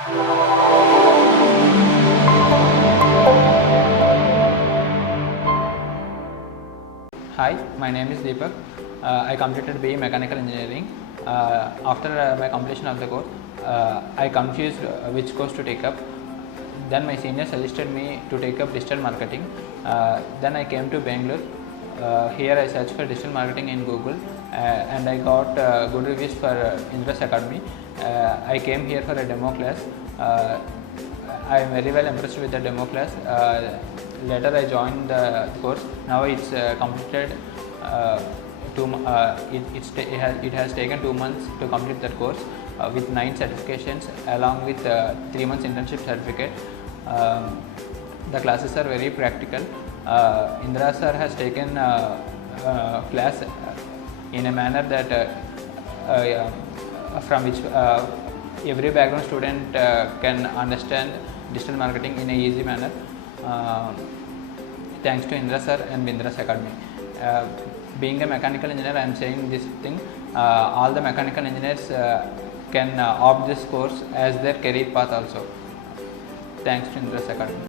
Hi, my name is Deepak. I completed BE Mechanical Engineering. After my completion of the course, I confused which course to take up. Then my senior suggested me to take up digital marketing. Then I came to Bangalore. Here I searched for digital marketing in Google and I got good reviews for Indras Academy. I came here for a demo class. I am very well impressed with the demo class. Later I joined the course. Now it's completed. It has taken 2 months to complete that course with 9 certifications along with 3 months internship certificate. The classes are very practical. Indra sir has taken class in a manner that from which every background student can understand digital marketing in a easy manner. Thanks to Indra sir and Indras Academy. Being a mechanical engineer, I am saying this thing. All the mechanical engineers can opt this course as their career path also. Thanks to Indras Academy.